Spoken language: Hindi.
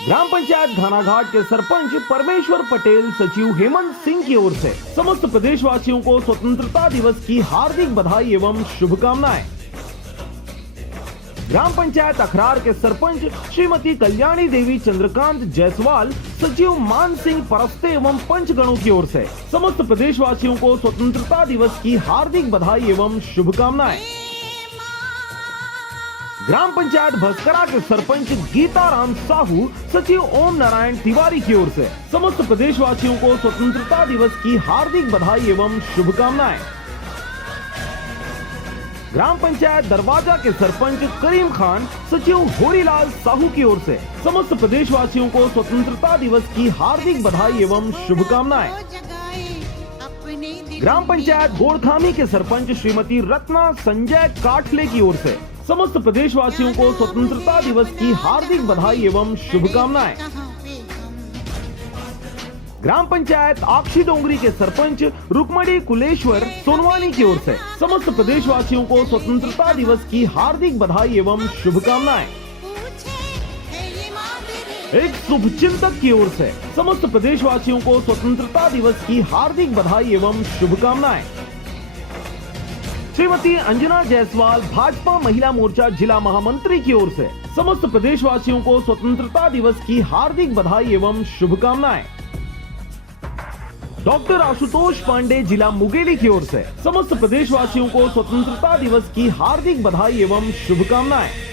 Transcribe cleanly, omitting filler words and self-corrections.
ग्राम पंचायत घानाघाट के सरपंच परमेश्वर पटेल, सचिव हेमंत सिंह की ओर से समस्त प्रदेशवासियों को स्वतंत्रता दिवस की हार्दिक बधाई एवं शुभकामनाएं। ग्राम पंचायत अखरार के सरपंच श्रीमती कल्याणी देवी चंद्रकांत जायसवाल, सचिव मान सिंह परस्ते एवं पंचगणों की ओर से समस्त प्रदेशवासियों को स्वतंत्रता दिवस की हार्दिक बधाई एवं शुभकामनाएं। ग्राम पंचायत भस्करा के सरपंच गीताराम साहू, सचिव ओम नारायण तिवारी की ओर से समस्त प्रदेशवासियों को स्वतंत्रता दिवस की हार्दिक बधाई एवं शुभकामनाएं। ग्राम पंचायत दरवाजा के सरपंच करीम खान, सचिव होरीलाल साहू की ओर से समस्त प्रदेशवासियों को स्वतंत्रता दिवस की हार्दिक बधाई एवं शुभकामनाएं। ग्राम पंचायत गोड़खामी के सरपंच श्रीमती रत्ना संजय काठले की ओर से समस्त प्रदेशवासियों को स्वतंत्रता दिवस की हार्दिक बधाई एवं शुभकामनाएं। ग्राम पंचायत आक्षी डोंगरी के सरपंच रुक्मणी कुलेश्वर सोनवानी की ओर से समस्त प्रदेशवासियों को स्वतंत्रता दिवस की हार्दिक बधाई एवं शुभकामनाएं। एक शुभचिंतक की ओर से समस्त प्रदेशवासियों को स्वतंत्रता दिवस की हार्दिक बधाई एवं शुभकामनाएं। श्रीमती अंजना जायसवाल, भाजपा महिला मोर्चा जिला महामंत्री की ओर से समस्त प्रदेशवासियों को स्वतंत्रता दिवस की हार्दिक बधाई एवं शुभकामनाएं। डॉक्टर आशुतोष पांडे, जिला मुंगेली की ओर से समस्त प्रदेशवासियों को स्वतंत्रता दिवस की हार्दिक बधाई एवं शुभकामनाएं।